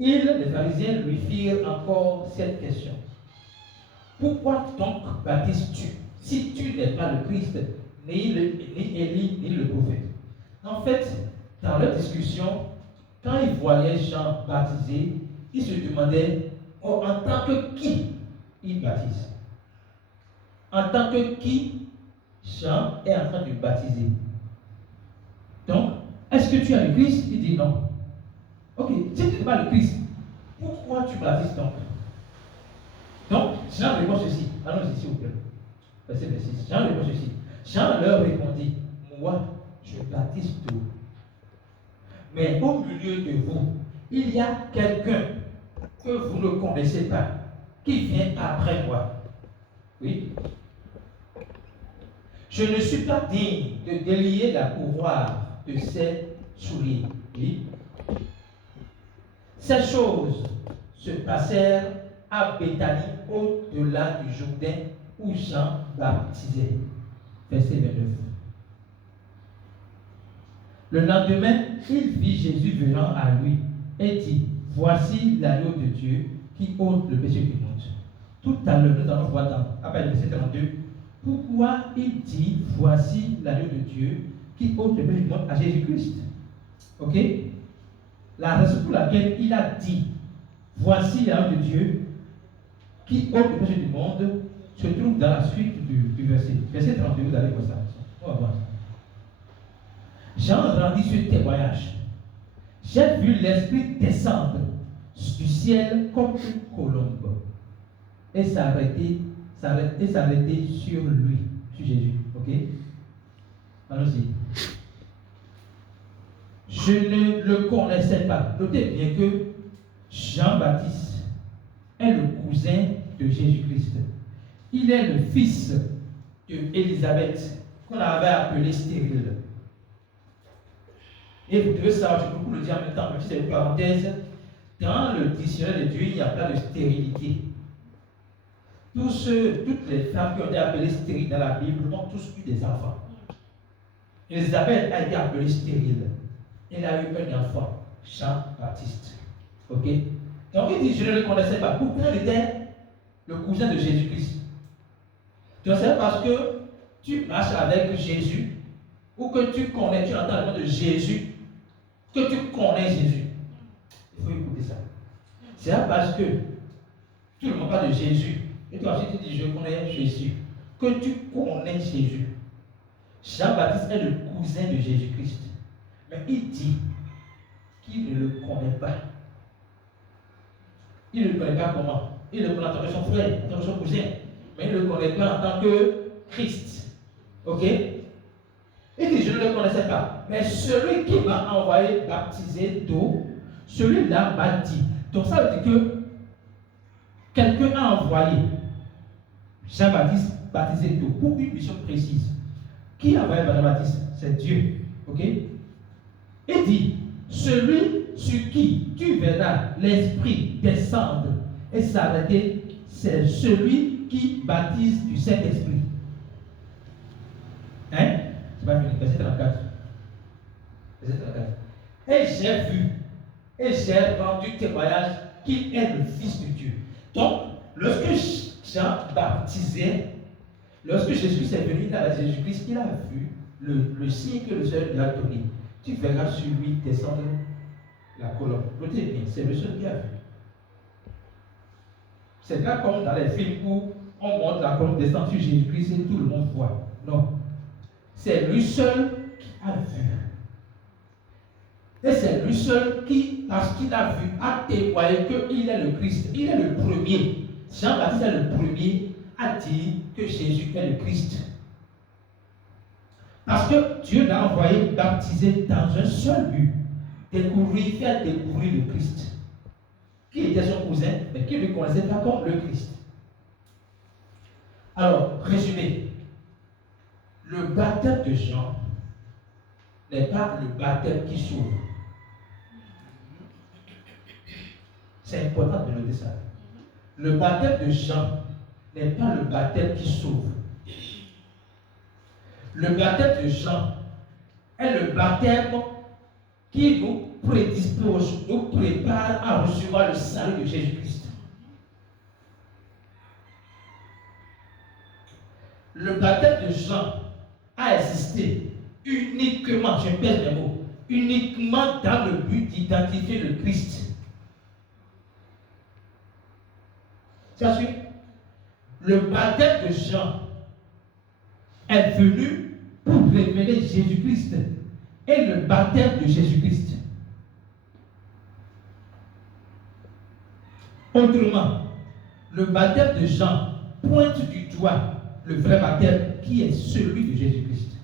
Les pharisiens lui firent encore cette question. Pourquoi donc baptises-tu si tu n'es pas le Christ, ni Élie, ni le prophète? En fait, dans leur discussion, quand ils voyaient Jean baptiser, ils se demandaient en tant que qui il baptise. En tant que qui Jean est en train de baptiser. Donc, est-ce que tu as le Christ? Il dit non. Ok, si tu n'es pas le Christ, pourquoi tu baptises donc? Donc, Jean répond ceci. Allons-y, s'il vous plaît. Verset 26. Jean répond ceci. Jean leur répondit, moi, je baptise d'eau. Mais au milieu de vous, il y a quelqu'un que vous ne connaissez pas, qui vient après moi. Oui. Je ne suis pas digne de délier la pouvoir de ses souliers. Oui. Ces choses se passèrent à Béthanie, au-delà du Jourdain, où Jean baptisait. Verset 29. Le lendemain, il vit Jésus venant à lui et dit, voici l'agneau de Dieu qui ôte le péché du monde. Tout à l'heure, nous allons voir après le verset 32, pourquoi il dit, voici l'agneau de Dieu qui ôte le péché du monde à Jésus-Christ. Ok? La raison pour laquelle il a dit, voici l'agneau de Dieu qui ôte le péché du monde se trouve dans la suite du verset. Verset 32, vous allez voir ça. On va voir ça. Jean rendit ce témoignage. J'ai vu l'Esprit descendre du ciel comme une colombe et s'arrêter sur lui, sur Jésus. Ok? Allons-y. Je ne le connaissais pas. Notez bien que Jean-Baptiste est le cousin de Jésus-Christ. Il est le fils d'Élisabeth, qu'on avait appelé stérile. Et vous devez savoir, je peux beaucoup le dire en même temps, même si c'est une parenthèse, dans le dictionnaire de Dieu, il n'y a pas de stérilité. Toutes les femmes qui ont été appelées stériles dans la Bible ont tous eu des enfants. Élisabeth a été appelée stérile. Elle a eu un enfant, Jean-Baptiste. Ok? Donc il dit, je ne le connaissais pas. Pourquoi il était le cousin de Jésus-Christ? Donc c'est parce que tu marches avec Jésus, ou que tu connais, tu entends le nom de Jésus, que tu connais Jésus. Il faut écouter ça. C'est parce que tu ne parles pas de Jésus, et toi aussi tu dis, je connais Jésus, que tu connais Jésus. Jean-Baptiste est le cousin de Jésus-Christ. Mais il dit qu'il ne le connaît pas. Il ne le connaît pas comment? Il le connaît en tant que son frère, en tant que son cousin. Mais il ne le connaît pas en tant que Christ. Ok? Il dit, je ne le connaissais pas. Mais celui qui m'a envoyé baptiser d'eau, celui-là m'a dit. Donc ça veut dire que quelqu'un a envoyé Jean-Baptiste baptiser d'eau pour une mission précise. Qui a envoyé Jean-Baptiste? C'est Dieu. Ok? Il dit, celui sur qui tu verras l'Esprit descendre et s'arrêter, c'est celui qui baptise du Saint-Esprit. Hein? C'est pas fini. Verset 34. Verset 34. Et j'ai vu, et j'ai rendu témoignage qu'il est le Fils de Dieu. Donc, lorsque Jean baptisait, lorsque Jésus est venu à Jésus-Christ, il a vu le signe que le Seigneur lui a donné. Tu verras sur lui descendre la colombe. Notez bien, c'est le seul qui a vu. C'est pas comme dans les films où on montre la colombe descendre sur Jésus-Christ et tout le monde voit. Non. C'est lui seul qui a vu. Et c'est lui seul qui, parce qu'il a vu, a témoigné qu'il est le Christ. Il est le premier. Jean-Baptiste est le premier à dire que Jésus est le Christ. Parce que Dieu l'a envoyé baptiser dans un seul but, faire découvrir le Christ, qui était son cousin, mais qui ne le connaissait pas comme le Christ. Alors, résumé, le baptême de Jean n'est pas le baptême qui sauve. C'est important de noter ça. Le baptême de Jean n'est pas le baptême qui sauve. Le baptême de Jean est le baptême qui nous prédispose, nous prépare à recevoir le salut de Jésus-Christ. Le baptême de Jean a existé uniquement, je pèse mes mots, uniquement dans le but d'identifier le Christ. Ça suit. Le baptême de Jean est venu pour révéler Jésus-Christ et le baptême de Jésus-Christ. Autrement, le baptême de Jean pointe du doigt le vrai baptême qui est celui de Jésus-Christ.